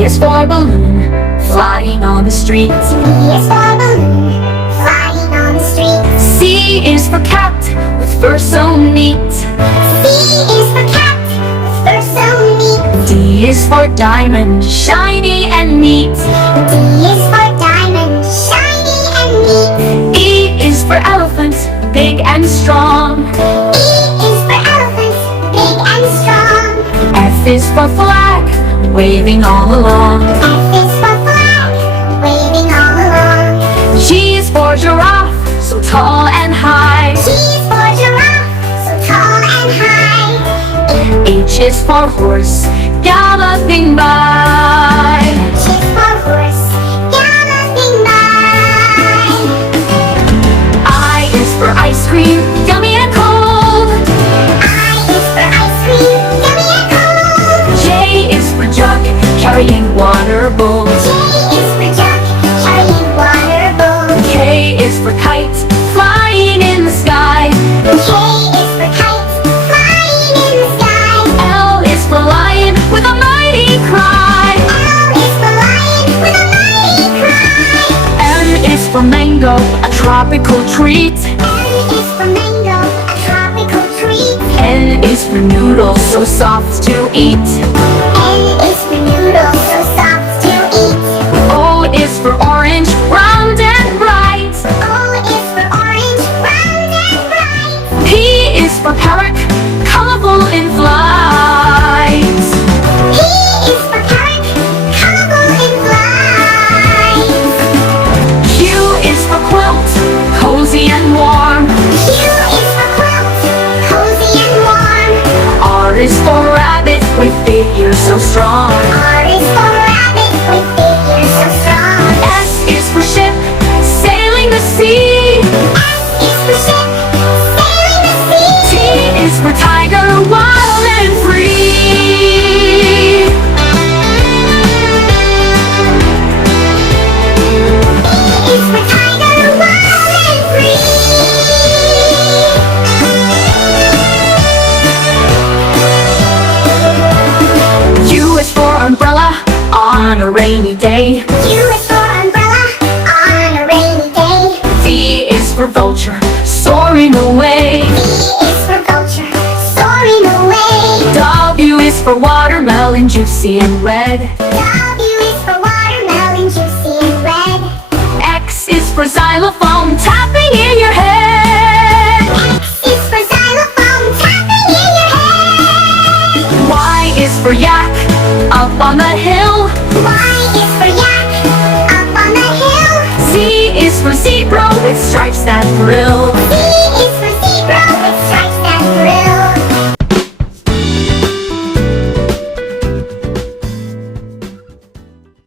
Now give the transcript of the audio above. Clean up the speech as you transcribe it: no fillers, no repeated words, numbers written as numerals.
B is for balloon, flying on the street. B is for balloon, flying on the street. C is for cat, with fur so neat. C is for cat, with fur so neat. D is for diamond, shiny and neat. D is for diamond, shiny and neat. E is for elephant, big and strong. E is for elephant, big and strong. F is for flag, waving all along. F is for flag, waving all along. G is for giraffe, so tall and high. G is for giraffe, so tall and high. H is for horse, galloping by. H is for horse, galloping by. I is for ice cream, yummy and cold. I is for ice cream, yummy and cold. J is for jug, carrying water bowl. J is for jug, carrying water bowl. K is for kite, flying in the sky. K is for kite, flying in the sky. L is for lion, with a mighty cry. L is for lion, with a mighty cry. M is for mango, a tropical treat. N is for mango, a tropical treat. N is for noodle, so soft to eat. N is for noodle, so soft to eat. O is for orange, round and bright. O is for orange, round and bright. P is for parrot, colorful in flight. P is for parrot, colorful in flight. Q is for quilt, cozy and warm. Q is for quilt, cozy and warm. R is for rabbit, with figures so strong. R is for rabbit, with figures so strong. S is for ship, sailing the sea. S is for ship, sailing the sea. T is for tiger, wild and free. E is for tiger, wild and free. U is for umbrella, on a rainy day. U is for umbrella, on a rainy day. V is for vulture, soaring away. V is for vulture, soaring away. W is for watermelon, juicy and red. W is for watermelon, juicy and red. X is for xylophone, tapping in your head. X is for xylophone, tapping in your head. Y is for yak, up on the hill. Y is for yak, up on the hill. Z is for zebra, with stripes that thrill. Z